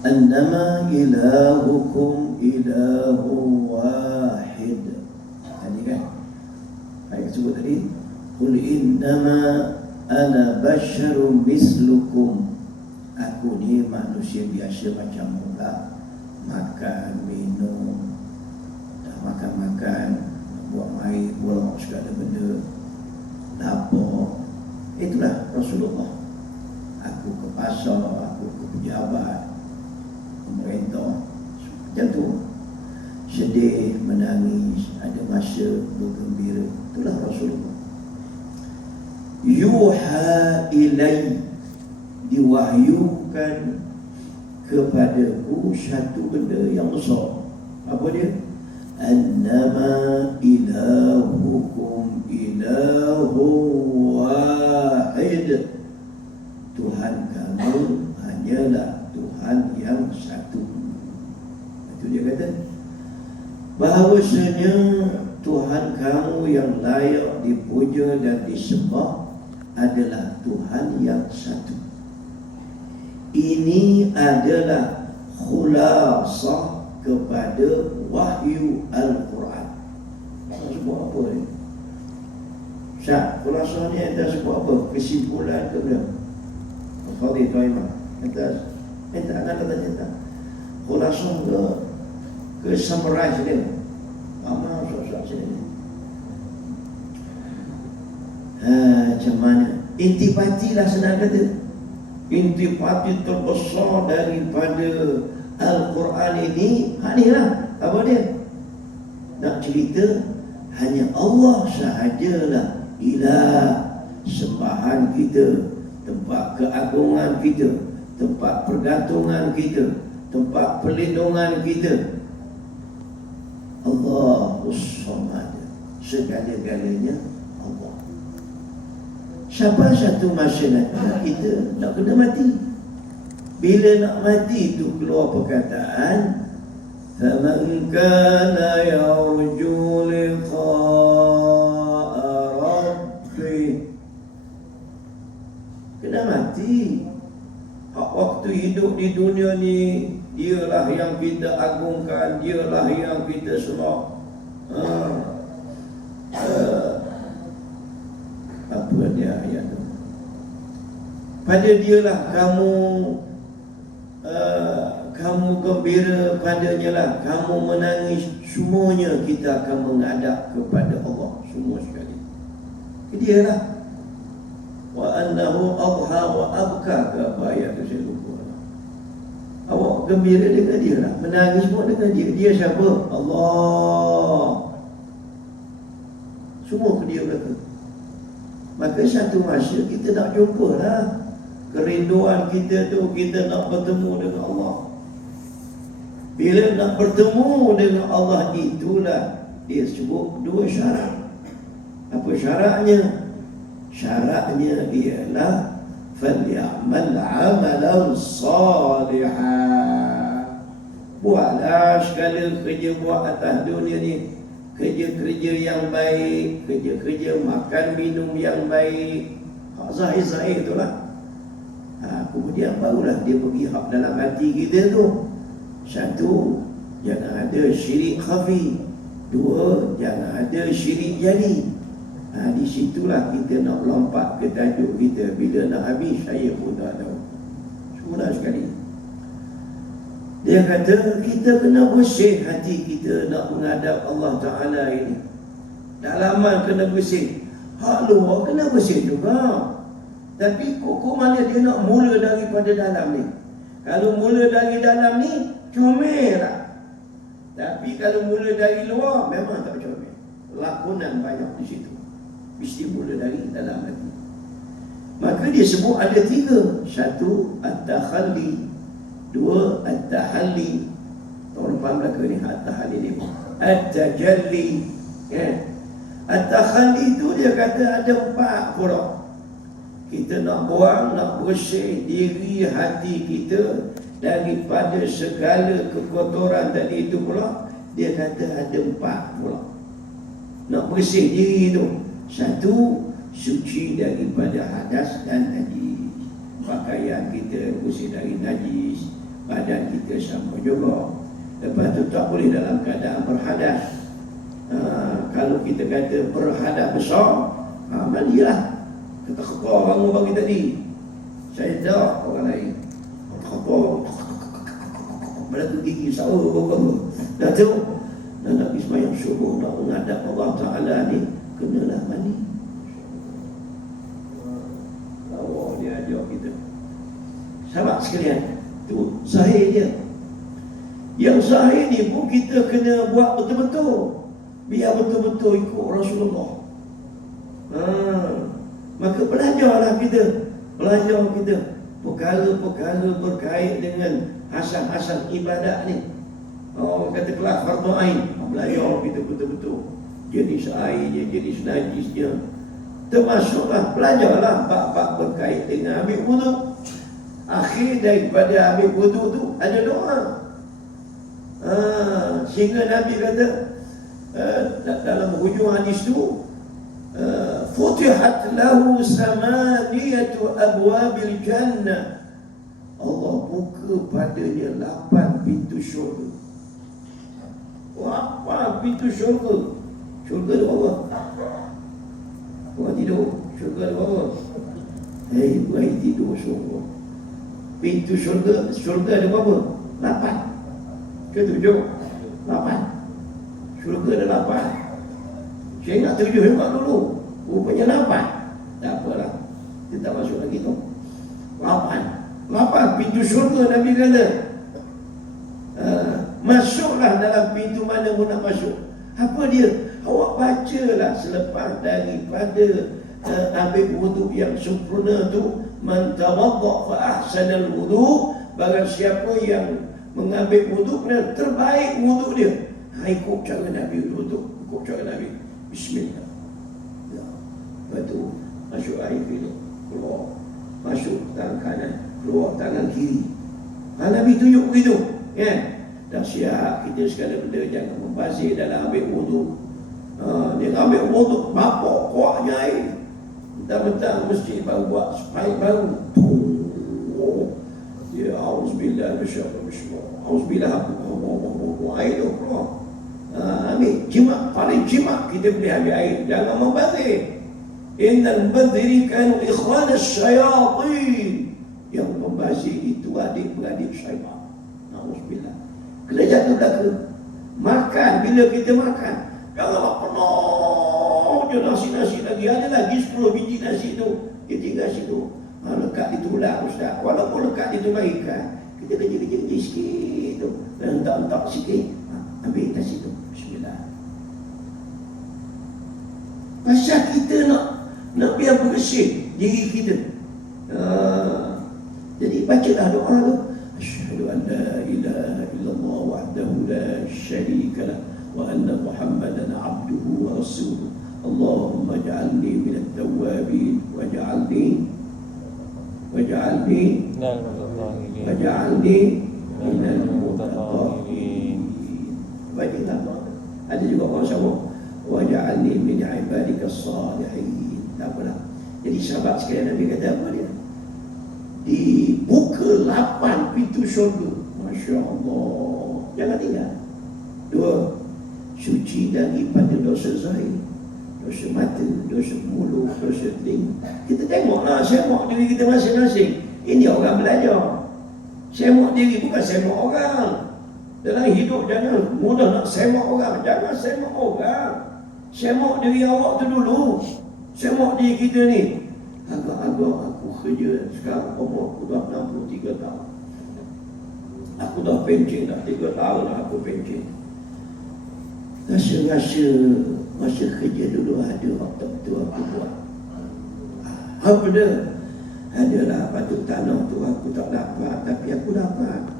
annama ilahukum ilahu wahid. Tadi kan ayat sebut tadi, qul innama ana basyarum mislukum, aku ni manusia biasa macam mula, makan, minum, dah makan, buang air, buang segala benda, lapar. Itulah Rasulullah. Aku ke pasar, aku ke pejabat, pemerintah, macam tu. Sedih, menangis, ada masa bergembira. Itulah Rasulullah. Yuha ilai, diwahyukan kepadaku satu benda yang besar. Apa dia? Annama ilahukum ilahu wahid, Tuhan kamu hanyalah Tuhan yang satu. Itu dia kata, bahawasanya Tuhan kamu yang layak dipuja dan disembah adalah Tuhan yang satu. Ini adalah khulasah kepada wahyu Al-Quran. Sebut apa ni? Syah, khulasah ni ada sebut apa? Kesimpulan ke belum? Fadil Qaimah atas anak kata khulasah ke summarize dia. Amal sosok sini. Macam mana? Intipatilah senang kata. Intipati terbesar daripada Al-Quran ini, inilah apa dia? Nak cerita hanya Allah sahajalah ilah, sembahan kita, tempat keagungan kita, tempat pergantungan kita, tempat perlindungan kita. Allahus Samad, segala-galanya Allah. Siapa satu masa nanti kita nak kena mati. Bila nak mati itu keluar perkataan, faman kana yarju liqa'a rabbih, kena mati. Waktu hidup di dunia ni, dialah yang kita agungkan, dialah yang kita sembah. Apa dia ayat tu? Pada dialah kamu gembira, padanya lah kamu menangis. Semuanya kita akan menghadap kepada Allah, semua sekali. Dialah. Wa annahu adha wa abka, ke apa ayat tu saya lupa. Awak gembira dengan dia lah, menangis pun dengan dia. Dia siapa? Allah. Semua ke dia belaka. Maka satu masa kita nak jumpa lah. Kerinduan kita tu, kita nak bertemu dengan Allah. Bila nak bertemu dengan Allah, itulah dia sebut dua syarat. Apa syaratnya? Syaratnya ialah فَلْيَعْمَلْ عَمَلًا صَالِحًا, buatlah segala kerja buat atas dunia ni, kerja-kerja yang baik, kerja-kerja makan minum yang baik, zahir-zahir itulah. Kemudian barulah dia pergi hak dalam hati kita tu. Satu, jangan ada syirik khafi. Dua, jangan ada syirik jali. Di situlah kita nak lompat ke tajuk kita. Bila nak habis, saya pun tak tahu. Semula sekali. Dia kata, kita kena bersih hati kita nak menghadap Allah Ta'ala ini. Dalaman kena bersih, hak luar kena bersih juga. Tapi kok mana dia nak mula daripada dalam ni? Kalau mula dari dalam ni, comel lah. Tapi kalau mula dari luar, memang tak comel. Lakonan banyak di situ. Mesti mula dari dalam hati. Maka dia sebut ada tiga. Satu, at-takhalli. Dua, at-tahalli. Orang faham belaka ni, at-tahalli ni. At-tajalli. At-takhalli tu dia kata ada empat pula. Kita nak buang, nak bersih diri hati kita daripada segala kekotoran tadi itu pula. Dia kata ada empat pula. Nak bersih diri itu. Satu, suci daripada hadas dan najis. Pakaian kita bersih dari najis, badan kita sama juga. Lepas tu tak boleh dalam keadaan berhadas. Kalau kita kata berhadas besar, mandilah. Kata orang bagi tadi, saya tak orang lain. Berlaku gigi sahur. Dah tu, nak pergi sembahyang subuh, nak menghadap Allah Ta'ala ni, kenalah mandi. Allah dia ajar kita. Sahabat sekalian, tu zahir dia. Yang zahir ni pun kita kena buat betul-betul, biar betul-betul ikut Rasulullah. Maka belajar kita perkara-perkara berkait dengan asal-asal ibadat ni. Orang kata kelak fardu ain, belajar kita betul-betul jenis air dia, jenis najis dia. Termasuklah belajarlah bab-bab berkait dengan ambil wudu. Akhir daripada ambil wudu tu ada doa. Sehingga Nabi kata dalam hujung hadis tu, futihat lahu samaniyatu abwabil jannah. Allah buka padanya 8 pintu syurga. 8 pintu syurga. Syurga ada berapa? Orang tidur, syurga ada berapa? Bukan tidur syurga. Pintu syurga ada berapa? 8 ke 7? 8. Syurga ada 8. Saya ingat 7 hebat dulu. Rupanya 8. Tak apalah, kita tak masuk lagi tu. 8 pintu syurga. Nabi kata, masuklah dalam pintu mana pun nak masuk. Apa dia? Awak bacalah selepas daripada ambil wuduk yang sempurna tu, man tawadda fa ahsanal wudu, barang siapa yang mengambil wuduk dan terbaik wuduk dia. Ikut cara Nabi wuduk, ikut cara Nabi. Bismillah. Lepas tu masuk air ini, keluar. Masuk tangan kanan, keluar tangan kiri. Nabi tunjuk begitu, ya. Dah siap kita segala benda, jangan membazir dalam ambil wuduk. Dia ambil wuduk bapak kuatnya air. Mentang-mentang mesti baru buat sepaik baru. Ya auzubillah minasyaitanir auzubillah air tu keluar. Ambil jimat, paling jimat kita boleh ambil air. Jangan membazir. Innal mubadziri kanu ikhwana syayatin. Yang membazir itu adik-beradik syaitan. Auzubillah. Kena jatuh belaka. Makan, bila kita makan, janganlah penuh je nasi-nasi lagi. Ada lagi 10 biji nasi tu, dia tinggal situ. Lekat di tulang ustaz. Walaupun lekat di tulang ikan, kita kerja-kerja sikit tu, dan hentak-hentak sikit, ambil nasi tu. Bismillah. Pasal kita nak biar bersih diri kita. Jadi bacalah doa tu. Asyhadu an la ilaha illallah wahdahu la syarika lah wa anna Muhammadan abduhu wa rasuluh. Allahumma ja'alni minat tawwabin waj'alni minal mutatahhirin. Bacalah. Ada juga orang sama, waj'alni min ibadikas salihin. Tak apalah. Jadi sahabat sekalian, Nabi kata apa dia? Dibuka 8 pintu syurga. Masya Allah. Jangan tinggal. 2, suci daripada dosa zahir, dosa mata, dosa mulut, dosa telinga. Kita tengoklah, semok diri kita masing-masing. Ini orang belajar. Semok diri bukan semok orang. Dalam hidup jangan mudah nak semok orang. Jangan semok orang. Semok diri awak tu dulu. Semok diri kita ni. Agak-agak aku kerja sekarang, umur aku dah 63 tahun. Aku dah pencen dah, 3 tahun dah aku pencen. Rasa-rasa masa kerja dulu ada waktu tu aku buat. Apa dia? Adalah patut tanah tu aku tak dapat, tapi aku dapat.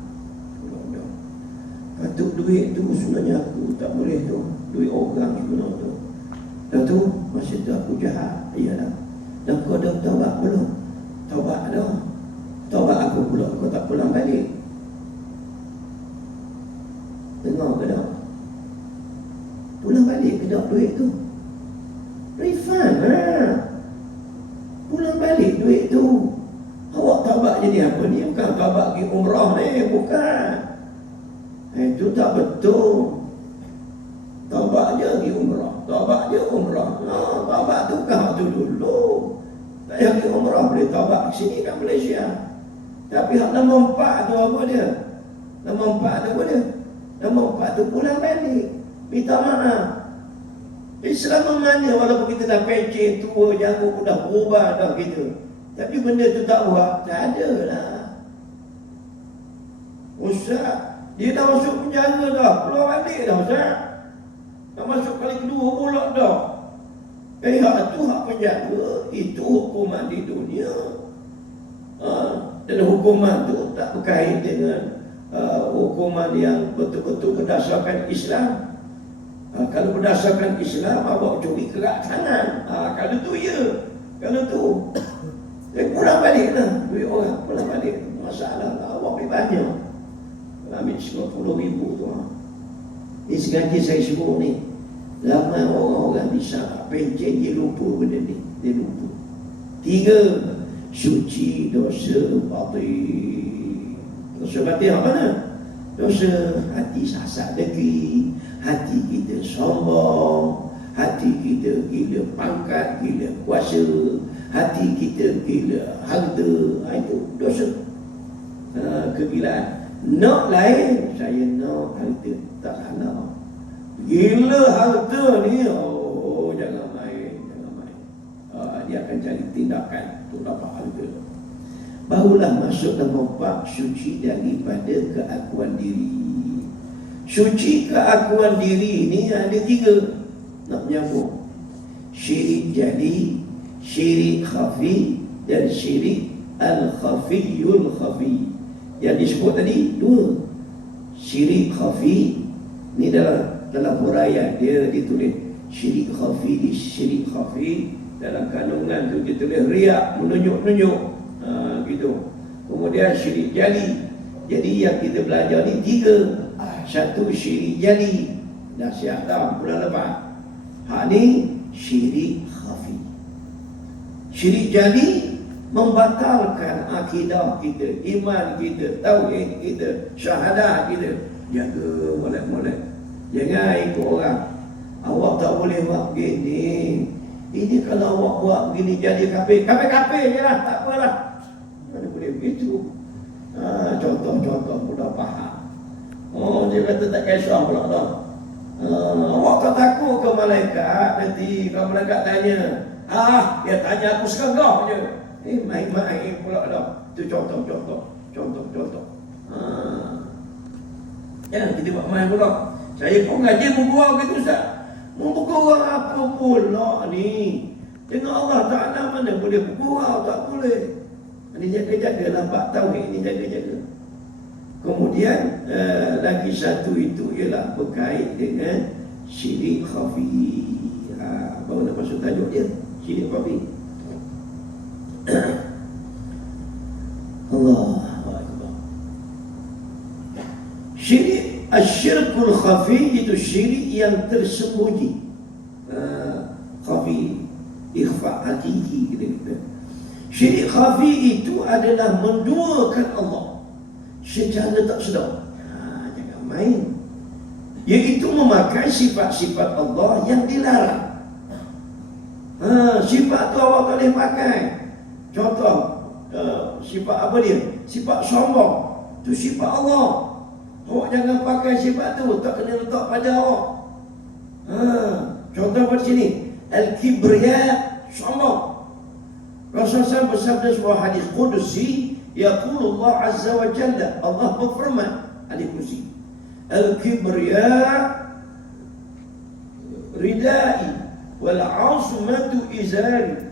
Patut duit tu sebenarnya aku tak boleh tu. Duit orang sebenarnya tu. Dah tu, masa tu aku jahat. Iyalah. Dan kau dah taubat belum? Taubat dah. Taubat aku pula, kau tak pulang balik. Dengar ke tak? Pulang balik ke tak duit tu? Refund lah. Pulang balik duit tu. Awak taubat jadi ni apa ni? Bukan Kaabah pergi umrah ni, bukan. Itu tak betul. Taubat je pergi umrah, taubat je umrah. Taubat tu kau tu dulu. Tak payah pergi umrah, boleh taubat ke sini kat Malaysia. Tapi hak nombor 4 tu apa dia? Nombor 4 tu apa dia? Nombor 4 tu pulang balik, minta maaf. Islam mana walaupun kita dah pencet, tua, janggut, dah berubah dah kita, tapi benda tu tak buat, tak ada lah. Ustaz, dia dah masuk penjara dah, keluar balik dah Ustaz. Dah masuk kali kedua pula dah. Hak tu hak penjara, itu hukuman di dunia. Dan hukuman tu tak berkait dengan hukuman yang betul-betul berdasarkan Islam. Kalau berdasarkan Islam, awak curi kerak tangan. Kalau tu ya. Kalau tu pulang balik lah. Duit orang pulang balik. Masalah lah. Awak beli banyak. Ambil 50,000 tu. Ini sengaja saya sebut ni. Ramai orang-orang di sana pencet, dia lupa benda ni. Dia lupa. 3, suci dosa batin. Dosa batin apa mana? Dosa hati sasak degil, hati kita sombong, hati kita gila pangkat, gila kuasa, hati kita gila harta. Itu dosa. Kegilaan. Nak lain, saya nak harta. Tak salah. Gila harta ni, jangan main, jangan main. Dia akan cari tindakan untuk dapat harta. Barulah masuk nombor 4, suci daripada keakuan diri. Suci keakuan diri ni ada 3. Nak menyambung. Syirik jali, syirik khafi, dan syirik al-khafiyul khafi. Yang disebut tadi 2. Syirik khafi ni dalam huraian dia ditulis syirik khafi, syirik khafi. Dalam kandungan tu ditulis riak, menunjuk-nunjuk. Gitu. Kemudian syirik jali. Jadi yang kita belajar ni 3. 1 syirik jali, dah siap dah bulan lepas. Hak ni syirik khafi. Syirik jali membatalkan akidah kita, iman kita, tauhid kita, syahadah kita. Jaga molek-molek. Jangan ikut orang. Awak tak boleh buat begini. Ini kalau awak buat begini jadi kafir. Kafir je lah, tak apalah. Mana boleh begitu. Contoh-contoh mudah faham. Dia kata tak kisah pula dah. Awak tak takut ke malaikat nanti kalau malaikat tanya, dia tanya aku sergah je. Main-main pula dah. Itu contoh-contoh. Jangan kita buat main pula. Saya pun ngaji membual gitu Ustaz. Membuka orang apa pula ni? Dengan Allah Ta'ala mana boleh bergurau, tak boleh. Ini jaga-jagalah bab tauhid ini, jaga-jaga. Kemudian lagi satu itu ialah berkait dengan syirik khafi. Baru nak masuk tajuk dia, syirik khafi. Allahu Akbar. Syirik asyirkul khafi itu syirik yang tersembunyi. Khafi, ikhfa hakiki kita. Syirik khafi itu adalah menduakan Allah secara tak sedar. Jangan main. Iaitu memakai sifat-sifat Allah yang dilarang. Sifat tu awak tak boleh pakai. Contoh, sifat apa dia? Sifat sombong. Itu sifat Allah. Awak jangan pakai sifat tu, tak kena letak pada awak. Contoh pada sini, al-kibriya, sombong. Rasulullah bersabda sebuah hadis qudusi, yaqulu Allah azza wa jalla, Allah berfirman, hadis kursi, al-kibriya ridai wal 'asmatu izari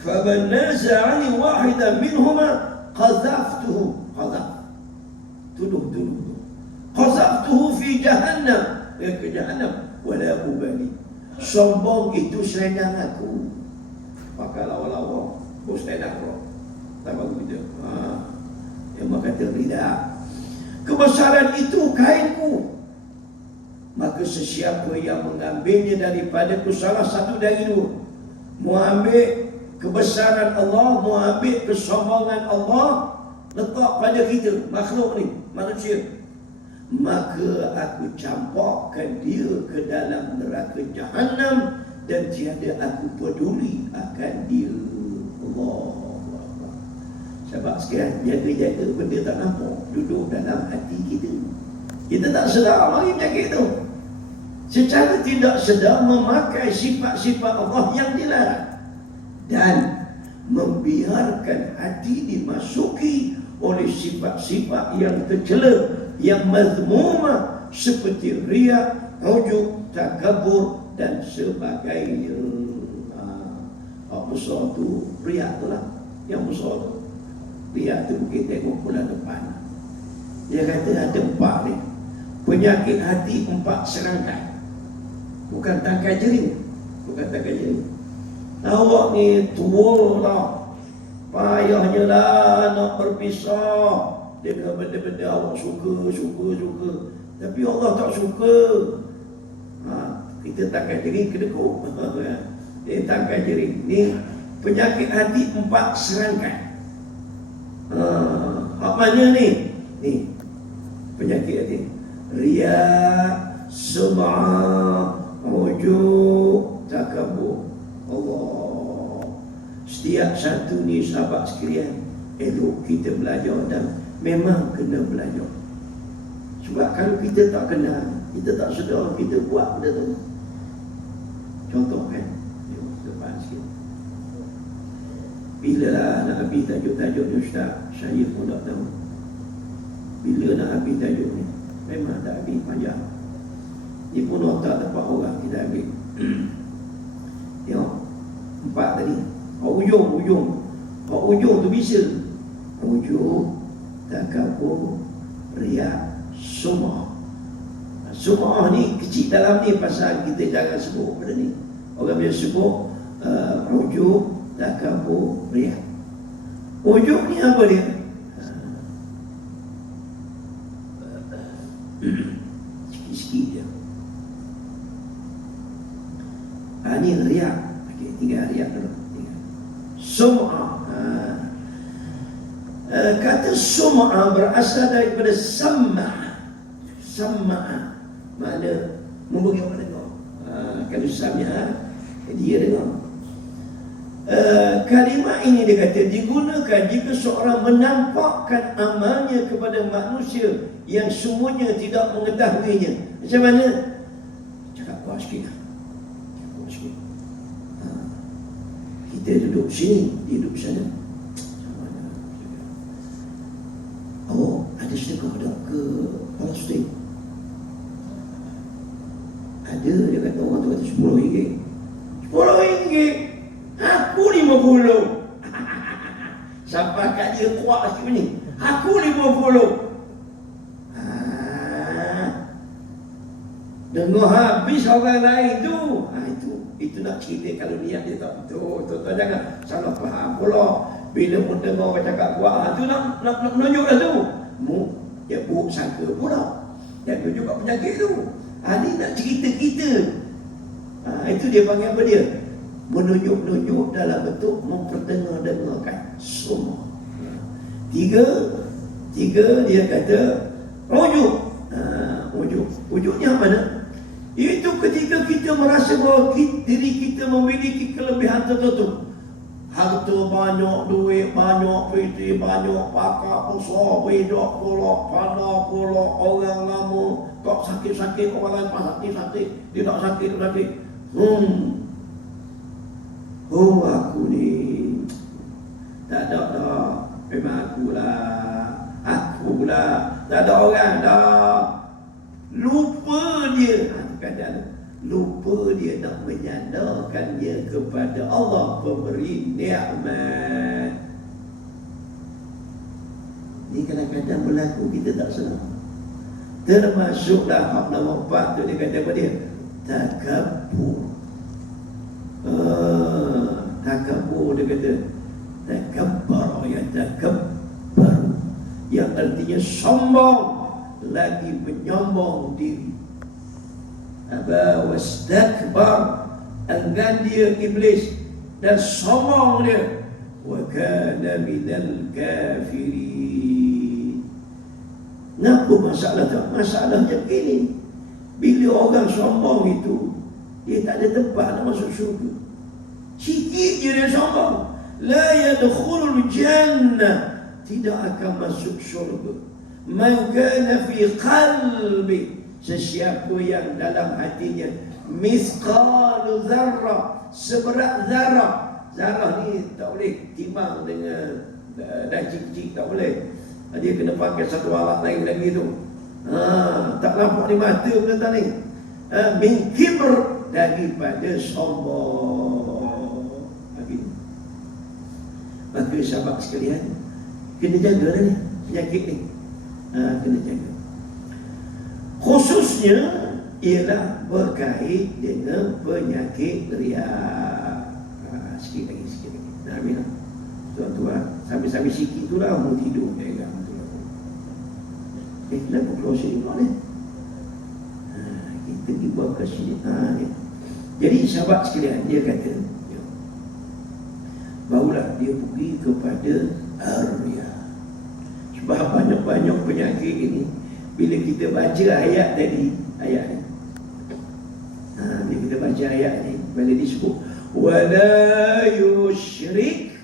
faman naza'ani wahidan minhuma qadhaftuhu, tuduh qadhaftuhu fi jahannam, ke jahannam wala ubali. Sombong itu selendang aku. Pakai lawa-lawa, bos selendang roh. Tak bagus kita. Yang berkata tidak. Kebesaran itu kainku. Maka sesiapa yang mengambilnya daripadaku salah satu dari 2. Mau ambil kebesaran Allah, mau ambil kesombongan Allah, letak pada kita, makhluk ni, manusia, maka aku campakkan dia ke dalam neraka Jahannam dan tiada aku peduli akan dia. Allah. Sebab sekarang jaga-jaga benda tak nampak duduk dalam hati kita. Kita tak sedar lagi penyakit tu. Secara tidak sedar memakai sifat-sifat Allah yang dilarang dan membiarkan hati dimasuki oleh sifat-sifat yang tercela, yang mazmumah, seperti riya, ujub, takabur dan sebagainya. Besar tu riya tu lah, yang besar tu. Riya tu kita tengok bulan depan. Dia kata ada 4 ni. Penyakit hati 4 serangkai. Bukan tangkai jering. Bukan tangkai jering. Awak ni tua lah, payahnya lah nak berpisah dengan benda-benda awak suka. Tapi Allah tak suka. Kita tangkai jering kedekut. Dia tangkai jering. Ni penyakit hati 4 serangkai. Apa mana ni? Ni penyakit hati. Riya, sum'ah, ujub, takabur. Allah. Setiap satu ni sahabat sekalian, elok kita belajar dan memang kena belajar. Sebab kalau kita tak kenal, kita tak sedar, kita buat benda tu. Contoh kan, depan sikit. Bila lah nak habis tajuk-tajuk ni Ustaz, saya pun tak tahu. Bila nak habis tajuk ni, memang tak habis panjang. Ni pun otak tempat orang kita habis. Tengok 4 tadi. Ujung tu bisa. Ujung, takabur, riya, sum'ah. Sum'ah ni kecil dalam ni pasal kita jangan sebut benda ni. Orang biasa sebut ujub, takabur, riya. Ujub ni apa dia? Sikit-sikit je. Ni riya. Okey, tinggal riya dulu. Sum'ah. Kata sum'ah berasal daripada sam'a. Makna memberi orang dengar. Kalau sam'a, dia dengar. Kalimah ini dia kata digunakan jika seorang menampakkan amalnya kepada manusia yang semuanya tidak mengetahuinya. Macam mana? Cakap kuat sikit lah. Kita duduk sini, dia duduk sana. Oh, ada sedekah tak ke Palestin? Ada, dia kata orang tu kata RM10. RM10? Aku 50. Sampai kat dia kuat sikit ni. Aku 50. Dengar habis orang lain tu. Itu nak cerita kalau niat dia tak betul. Tuan-tuan jangan salah faham pula. Bila pun dengar orang cakap kuat, tu nak menunjuk dah tu. Dia buruk sangka pula. Dia tunjuk kat penyakit tu. Ni nak cerita kita. Itu dia panggil apa dia? Menunjuk-nunjuk dalam bentuk memperdengar-dengarkan semua. Tiga dia kata ujub. Ujubnya mana? Itu ketika kita merasa bahawa diri kita memiliki kelebihan tertentu. Harta banyak, duit banyak, peti banyak, pakar besar, bedak pula, pandai pula, orang lama, tak sakit-sakit, orang lain pas sakit-sakit, dia tak sakit-sakit. Oh, aku ni tak ada dah. Memang aku lah. Tak ada orang dah. Lupa dia. Kadang lupa dia nak menyandarkan dia kepada Allah pemberi nikmat. Ni kadang-kadang berlaku kita tak sedar. Termasuklah hak nombor 4 tu dia kata apa dia? Takabur. Takabur dia kata takabbar, ya takabbar, yang artinya sombong, lagi menyombong diri. Aba wastakbar, enggan dia iblis dan sombong dia, wa kana minal kafirin. Kenapa masalah tu? Masalahnya begini, bila orang sombong itu, dia tak ada tempat nak masuk syurga. Sikit je dia sombong, la yadkhulul jannah, tidak akan masuk syurga. Man kana fi qalbi, sesiapa yang dalam hatinya misqalu zarrah, seberat zarrah. Zarrah ni tak boleh timbang dengan daging kecil, tak boleh. Dia kena pakai satu alat lain lagi tu. Tak nampak di mata benda ni. Min kibr, daripada sombong. Maka sahabat sekalian, kena jaga ni penyakit ni. Kena jaga. Khususnya ialah berkait dengan penyakit riak. Sikit lagi. Nah, ambil lah. Tuan-tuan, sambil-sambil sikit tu lah mau tidur. Kenapa keluar sini pula ni? Kita dibawa ke sini. Jadi sahabat sekalian, dia kata, barulah dia pergi kepada Arya. Sebab banyak-banyak penyakit ini, bila kita baca ayat tadi, ayat ni, bila kita baca ayat ni, bila disebut wala yusyrik,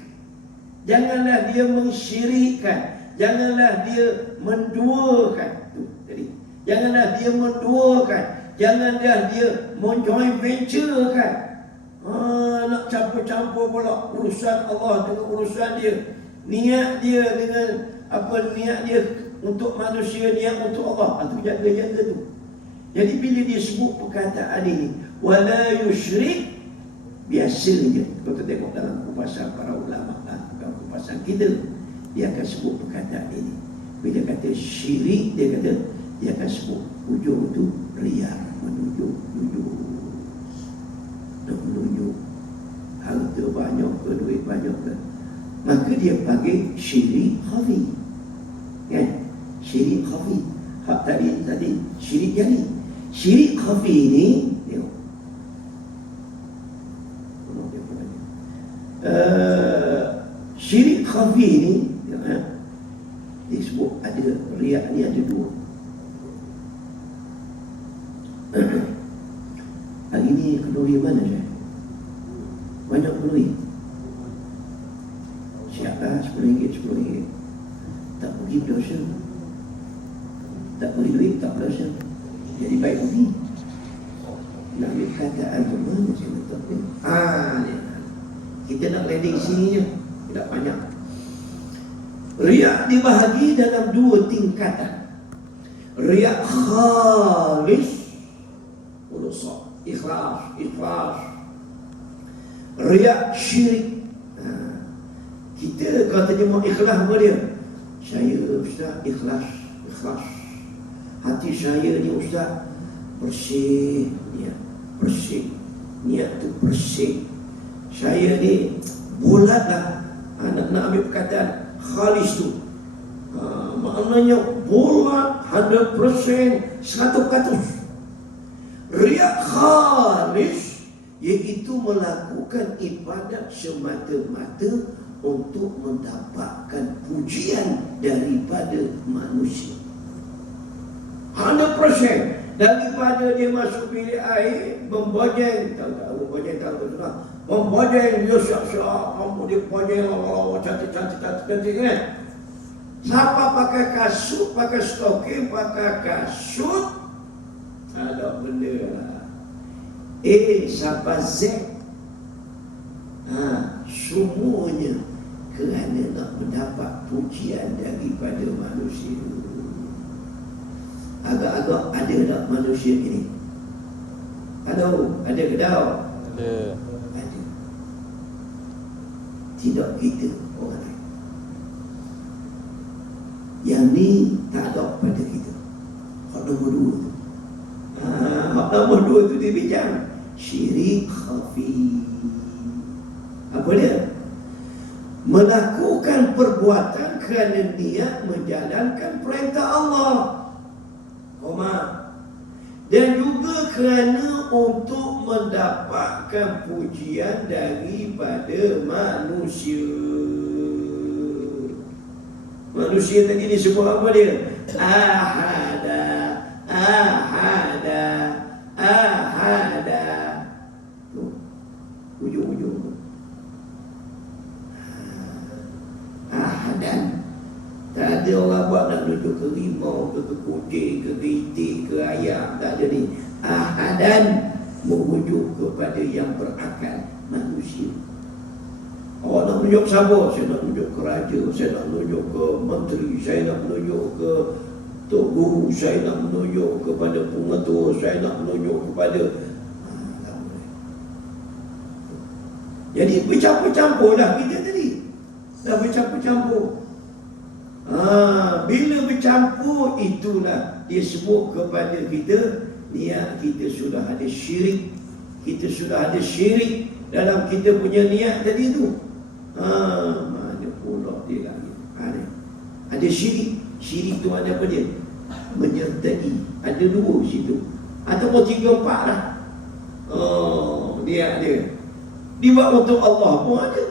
janganlah dia mensyirikkan, janganlah dia menduakan. Tu tadi, janganlah dia menduakan, janganlah dia menjoin venture kan. Nak campur-campur pula urusan Allah dengan urusan dia. Niat dia dengan apa, niat dia untuk manusia, niat untuk Allah. Itu jaga-jaga tu. Jadi bila dia sebut perkataan ini, wala yusyrik, biasanya kalau tengok dalam kupasan para ulama, dalam kupasan kita, dia akan sebut perkataan ini. Bila kata syirik, dia kata, dia akan sebut hujung tu riya, menunjuk harta banyak ke, duit banyak ke, maka dia panggil syirik khafi. Kan? Syirik khafi. Hak tadi syirik jari. Syirik khafi ini, tengok. Syirik khafi ini, disebut ada riak ni ada dua. Hari ini kenduri mana saya? Banyak kenduri. Siaplah RM10. Tak pergi berdosa. Tak beri duit tak berdosa. Jadi baik pergi. Nak ambil perkataan tu mana saya letak ni? Kita nak landing sini je. Tidak banyak. Riak dibahagi dalam dua tingkatan. Riak khalis, ikhlas. Riak syirik. Kita kalau terjemah ikhlas apa dia? Saya Ustaz ikhlas. Hati saya ni Ustaz bersih, niat tu bersih. Saya ni bulatlah. Nak ambil perkataan khalis tu, maknanya bulat 100%, 100%. Riak khalis iaitu melakukan ibadat semata-mata untuk mendapatkan pujian daripada manusia. 100%. Daripada dia masuk bilik air, membojeng, membojeng dia syak-syak, dia bojeng lawa-lawa, cantik kan. Siapa pakai kasut, pakai stoking, pakai kasut, ada benda lah. Siapa Z, semuanya kerana nak mendapat pujian daripada manusia. Agak-agak ada tak manusia ini? Ada ke tak? Ada. Tidak kita orang lain. Yang ni tak ada pada kita. Hak nombor 2 tu. Hak nombor 2 tu dia bincang syirik khafi. Apa dia? Melakukan perbuatan kerana niat menjalankan perintah Allah. Dan juga kerana untuk mendapatkan mendapatkan pujian daripada manusia. Manusia tadi disebut apa dia? Ahada, ahada, ahada. Tu, ujung-ujung. Ahadan. Tak ada orang buat nak tunjuk ke rimau, ke kucing, ke itik, ke ayam. Tak ada ni. Ahadan merujuk kepada yang berakal, manusia. Orang nak tunjuk siapa? Saya nak tunjuk ke raja, saya nak tunjuk ke menteri, saya nak tunjuk ke tok guru, saya nak tunjuk kepada pengetua, saya nak tunjuk kepada tak boleh. Jadi bercampur-campur dah kita tadi. Dah bercampur-campur. Bila bercampur, itulah dia sebut kepada kita, niat kita sudah ada syirik. Kita sudah ada syirik dalam kita punya niat tadi tu. Mana pula dia lagi ada syirik. Syirik tu ada apa dia? Menyertai. Ada dua situ, ataupun 3-4 lah. Dia dibuat untuk Allah pun ada.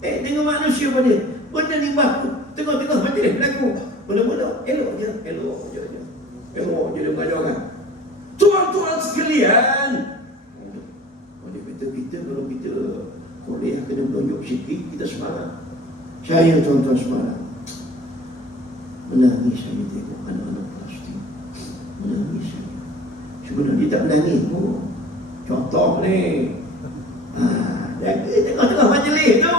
Dengan manusia pun dia. Benda ni baku tengah-tengah macam dia berlaku. Mula-mula elok je. Elok je dengan orang. Tuan-tuan sekalian, dia kata kita kalau kita Korea kena menunjuk sikit, kita semangat. Saya tuan-tuan semangat. Menangis saya tengok anak-anak plastik. Menangis saya. Sebenarnya dia tak menangis pun. Contoh ni. Dia tengah-tengah majlis tu.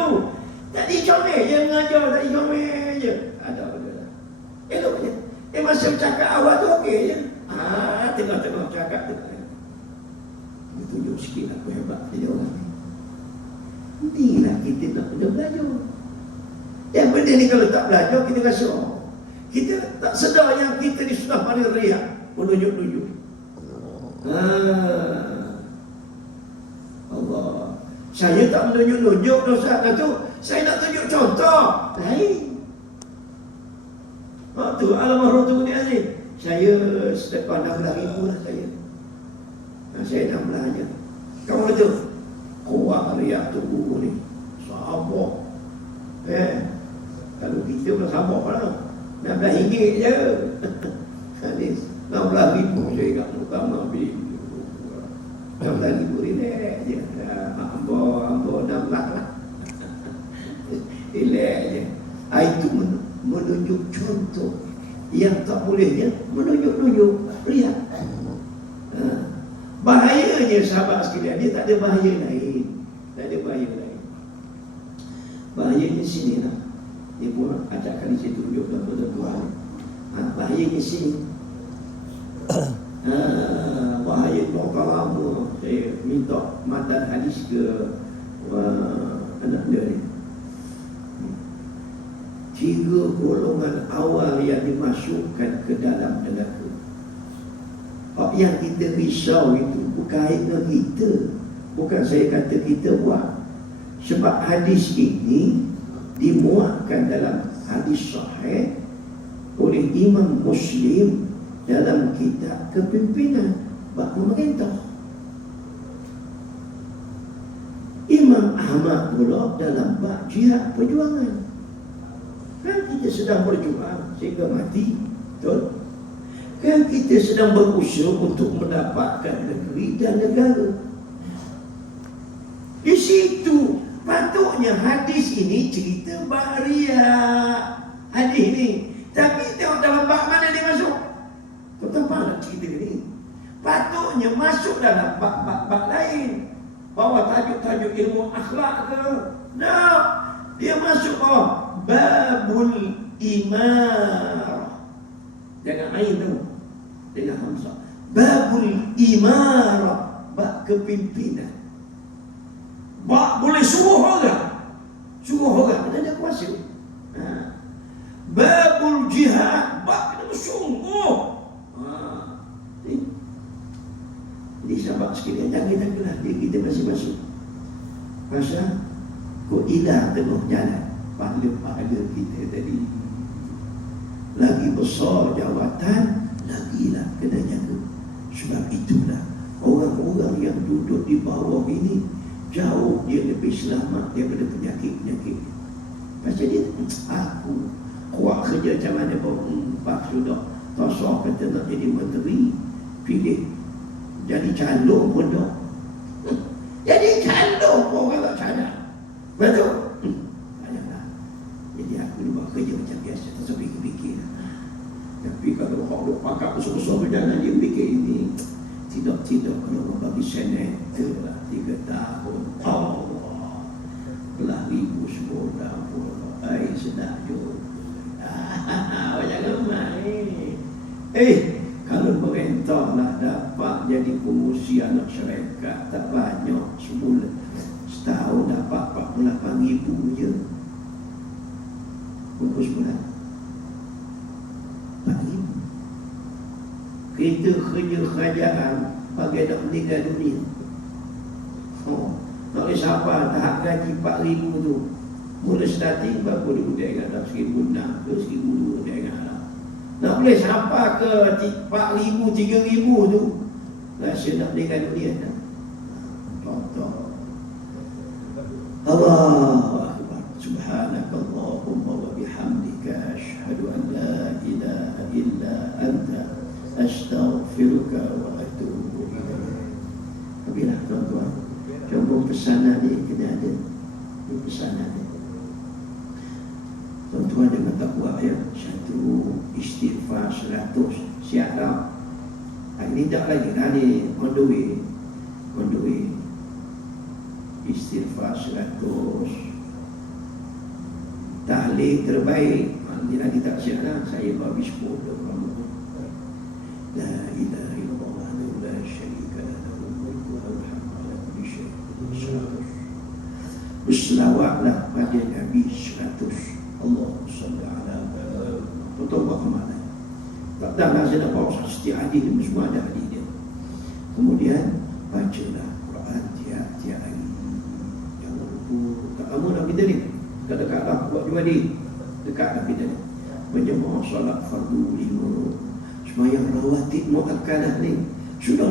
Tak dicomel je mengajar, tak dicomel je. Ada benda lah. Elok je. Masa bercakap awal tu okey je. Tengah-tengah cakap tu. Dia tunjuk sikit aku hebat jadi orang ni. Inilah kita nak kena belajar. Yang benda ni kalau tak belajar, kita rasa kita tak sedar yang kita ni sudah paling riak menunjuk-nunjuk. Allah. Saya tak menunjuk-nunjuk dosa tu. Saya nak tunjuk contoh. Lain. Waktu Almarhum tu ni Aziz, saya sedekah 16,000 lah saya. Saya 16 je. Kamu betul? Kuat riak tu guru ni. Sabar. Kalau kita pun sabar lah. 16 ringgit je. Aziz, 16,000 saya ingat utama habis. 16,000 relax je. Ambo 16 lah. Relax je. Itu menunjuk contoh. Yang tak bolehnya menunjuk-nunjuk riak. Bahayanya sahabat sekalian, dia tak ada bahaya lain. Tak ada bahaya lain. Bahayanya sini lah. Dia pun acak kali saya tunjuk dalam Tuhan. Bahayanya sini. Bahaya lokal lama. Saya minta matan hadis ke anak dia ni. 3 golongan awal yang dimasukkan ke dalam neraka. Yang kita risau itu berkait dengan kita. Bukan saya kata kita buat. Sebab hadis ini dimuatkan dalam hadis sahih oleh Imam Muslim dalam kitab kepimpinan bab pemerintah. Imam Ahmad pula dalam bab jihad perjuangan. Kan kita sedang berjuang sehingga mati. Betul? Kan kita sedang berusaha untuk mendapatkan negeri dan negara. Di situ patutnya hadis ini cerita bab riak. Hadis ini. Tapi tengok dalam bab mana dia masuk. Tentang mana cerita ini. Patutnya masuk dalam bab-bab lain. Bawa tajuk-tajuk ilmu akhlak ke. No. Dia masuk bawah babul imarah. Jangan ain tu. Dengan hamzah. Babul imarah. Bab kepimpinan. Bab boleh suruh orang. Suruh orang. Kena ada kuasa. Babul jihad. Bab kena bersungguh. Jadi sahabat sekalian, jangan-janganlah kita masih masuk. Pasal kau hilang tengah jalan. Pahala-pahala kita tadi. Lagi besar jawatan, lagilah kena jaga. Sebab itulah orang-orang yang duduk di bawah ini jauh dia lebih selamat daripada penyakit-penyakit. Pasal dia, aku kuat kerja macam mana pun, Pak sudah tosok kata nak jadi menteri, pilih jadi calon pun dah. Jadi calon pun orang tak cadang. Betul? Banyak. Jadi aku ni buat kerja macam biasa, tak sampai fikir. Tapi kalau orang duk pakak besar-besar berjalan, dia fikir ini tidak kalau orang bagi senator lah 3 tahun. Allah, belah ribu semua dah pun. Sedap juga. Jangan main. Kalau pemerintah nak dapat jadi pengurusi anak syarikat, tak banyak, semula setahun dapat 48,000 je. Bagus pula 4,000. Kita kerja kerajaan bagai nak meninggal dunia. Nak boleh siapa tahap gaji 4,000 tu, mula starting berapa dulu dia ingat dah, 1,600 ke 1,200 dia ingat dah. Nak boleh siapa ke 4,000, 3,000 tu, rasa nak meninggal dunia dah. Contoh Allahu Akbar. Subhanakallahumma wa bihamdika asyhadu an la ilaha illa anta astaghfiruka wa atubu ilaik. Apabila tuan-tuan, coba pesanan ni kena ada. Ini pesanan ni. Tuan-tuan jangan tak buat ya. 1 istighfar 100. Siap tak? Ini tak lagi dah ni. On the way. Istighfar 100. Tahlil terbaik. Ini lagi tak siap dah. Saya babi 10. La ilaha illallah la syarika lahu mulku wa lahu ala kulli syai'in qadir. Berselawatlah pada Nabi 100. Allahumma salli ala Muhammad. Tak dah saya nak bawa setiap hadis ni, semua ada hadis dia. Kemudian bacalah Quran tiap-tiap hari. Jangan lupa. Tak lama nak kita ni. Dah dekat lah buat juga ni. Dekat lah kita ni. Berjemaah salat fardu 5. Semayang rawatib muakkadah ni. Sudah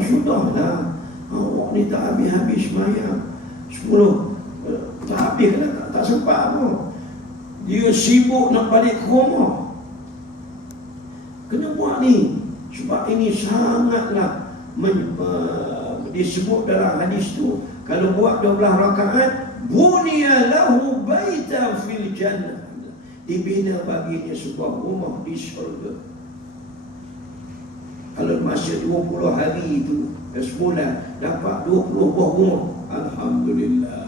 lah. Awak ni tak habis-habis semayang 10. Tak habis kena tak sempat pun. Dia sibuk nak balik ke rumah. Kena buat ni. Sebab ini sangatlah disebut dalam hadis tu. Kalau buat 12 rakaat, bunya lahu baita fil jannah. Dibina baginya sebuah rumah di syurga. Kalau masa 20 hari itu, sebulan dapat 20 buah rumah. Alhamdulillah.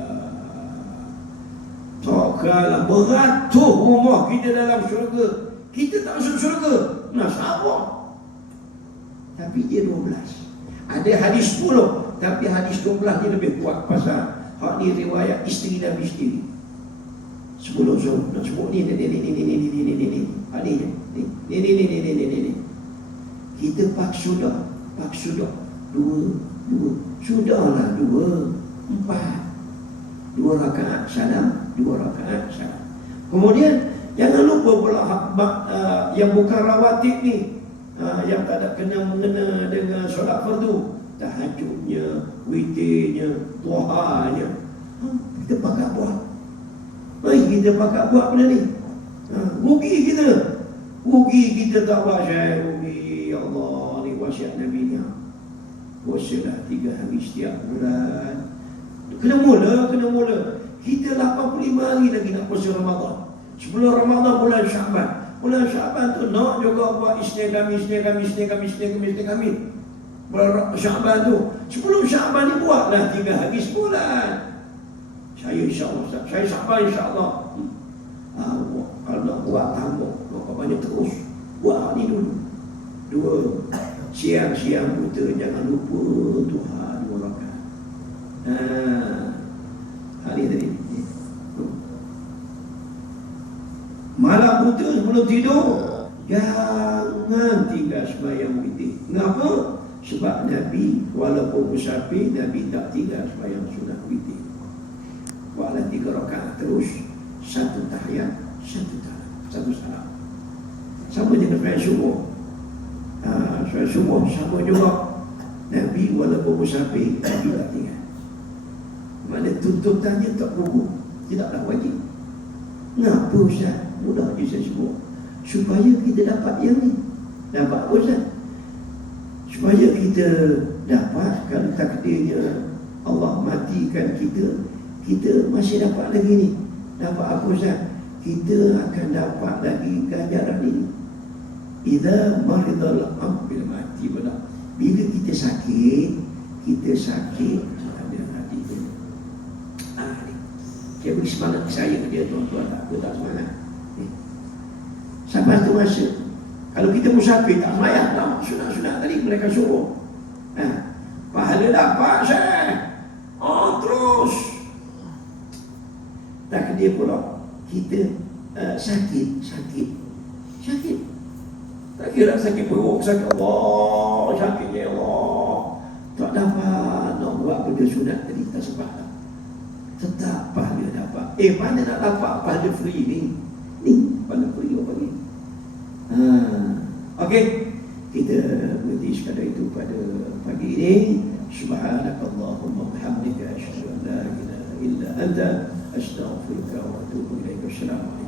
Takkanlah beratus rumah kita dalam syurga. Kita tak masuk syurga. Nah, sabar. Tapi dia 12. Ada hadis 10, tapi hadis 12 dia lebih kuat. Pasal hak ni riwayat isteri Nabi sendiri. 10 so nak sebut ni. Ni. Kita paksu dah. 2. Sudahlah 2, 4. 2 rakaat salam, 2 rakaat salam. Kemudian jangan lupa pula yang bukan rawatib ni, yang tak ada mengena dengan solat fardu, tahajudnya, witirnya, duhanya. Kita pakai buat. Kita pakai buat benda ni. Rugi kita tak buat syai. Rugi. Ya Allah, ni wasiat Nabi ni. Puasalah 3 hari setiap bulan. Kena mula. Kita 85 hari lagi nak puasa Ramadan. Sebelum Ramadan bulan Syaban. Bulan Syaban tu nak juga buat Isnin kami. Bulan Syaban tu. Sebelum Syaban ni buatlah 3 hari sebulan. Saya insya-Allah, saya Syaban insya-Allah. Kalau nak buat tambah, nak banyak terus. Buat ni dulu. 2 siang buta, jangan lupa Tuhan 2 rakaat. Hari tadi malam buta sebelum tidur, jangan tinggal sembahyang witir. Kenapa? Sebab Nabi walaupun musafir, Nabi tak tinggal sembahyang sunat witir. Buatlah 3 rakaat terus, 1 tahiyat, 1 salam. Sama dengan solat subuh. Solat subuh sama juga. Nabi walaupun musafir, Nabi tak tinggal. Mana tuntutannya tak gugur, tidaklah wajib. Ngapa Ustaz? Mudah je saya sebut. Supaya kita dapat yang ni. Dapat apa Ustaz? Supaya kita dapat, kalau takdirnya Allah matikan kita, kita masih dapat lagi ni. Dapat apa Ustaz? Kita akan dapat lagi ganjaran ini. Idza maridal abd mati bila. Bila kita sakit ada hati dia. Ni. Dia beri semangat saya ke dia, tuan-tuan, tak semangat. Sampai tu masa kalau kita musafir tak semayang dah, sunat-sunat tadi mereka suruh. Pahala dapat Syekh. Terus tak dia pula kita sakit. Tak kira sakit perut, sakit Allah, sakitnya Allah. Tak dapat nak buat benda sunat tadi, tak sempat. Tetap pahala dapat. Mana nak dapat pahala free ni? Ni pahala free apa ni? Okey, kita berhenti sekadar itu pada pagi ini. Subhanakallahumma bihamdika asyhadu an la ilaha illa anta astaghfiruka wa atubu ilaik. Assalamualaikum.